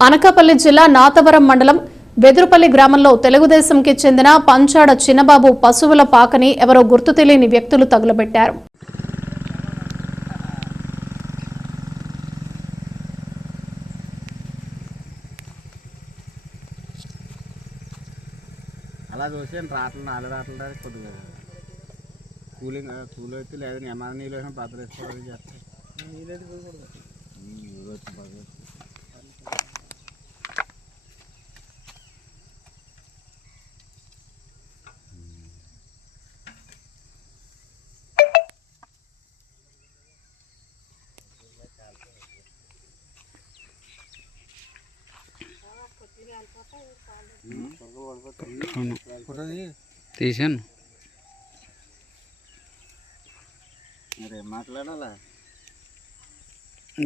అనకాపల్లి జిల్లా నాతవరం మండలం బెదురుపల్లి గ్రామంలో తెలుగుదేశంకి చెందిన పంచాడ చిన్నబాబు పశువుల పాకని ఎవరో గుర్తు తెలియని వ్యక్తులు తగులబెట్టారు. అలా చూసి రాట్లు నాలుగు రాట్లు కొద్దిగా కూలింగ్ కూల్ అయితే లేదు ఏమైనా నీళ్ళు వేసిన పాత్ర వేసుకోవాలి చేస్తాయి తీసాను మరి మాట్లాడాలా?